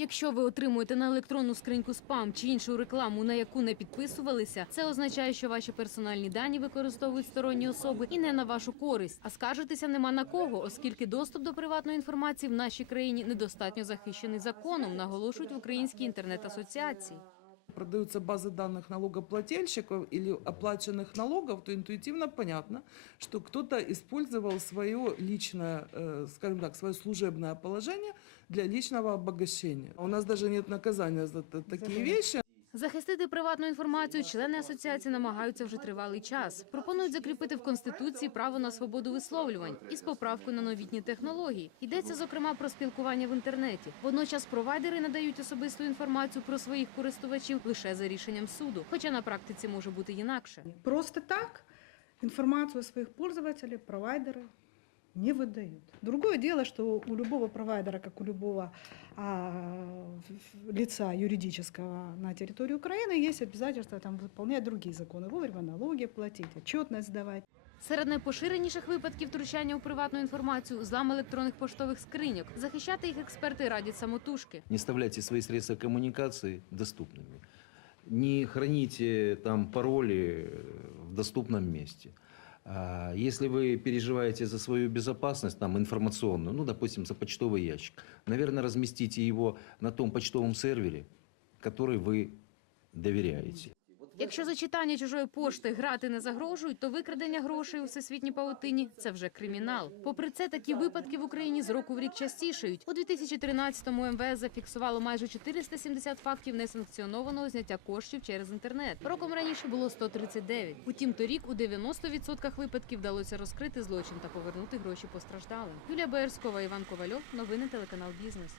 Якщо ви отримуєте на електронну скриньку спам чи іншу рекламу, на яку не підписувалися, це означає, що ваші персональні дані використовують сторонні особи і не на вашу користь. А скаржитися нема на кого, оскільки доступ до приватної інформації в нашій країні недостатньо захищений законом, наголошують в Українській інтернет-асоціації продаются базы данных налогоплательщиков или оплаченных налогов, то интуитивно понятно, что кто-то использовал свое личное, э, скажем так, свое служебное положение для личного обогащения. У нас даже нет наказания за т- такие вещи. Захистити приватну інформацію члени асоціації намагаються вже тривалий час. Пропонують закріпити в конституції право на свободу висловлювань із поправкою на новітні технології. Йдеться зокрема про спілкування в інтернеті. Водночас провайдери надають особисту інформацію про своїх користувачів лише за рішенням суду, хоча на практиці може бути інакше. Просто так информацию о своих пользователей провайдеры не выдают. Другое дело, что у любого провайдера, как у любого а, в- лица юридического на территории Украины, есть обязательства там, выполнять другие законы, вовремя налоги платить, отчетность сдавать. Серед найпоширеніших випадків втручання у приватну інформацію злам електронних поштових скриньок. Захищати їх експерти радять самотужки. Не оставляйте свои средства коммуникации доступными. Не храните там пароли э, в доступном месте. А, Если вы переживаете за свою безопасность, там информационную, ну, допустим, за почтовый ящик, наверное, разместите его на том почтовом сервере, который вы доверяете. Якщо за читання чужої пошти грати не загрожують, то викрадення грошей у всесвітній павутині це вже кримінал. Попри це, такі випадки в Україні з року в рік частішають. У 2013-му МВС зафіксувало майже 470 фактів несанкціонованого зняття коштів через інтернет. Роком раніше було 139. Утім, торік у 90% випадків вдалося розкрити злочин та повернути гроші постраждалим. Юлія Боярськова, Іван Ковальов. Новини телеканал Бізнес.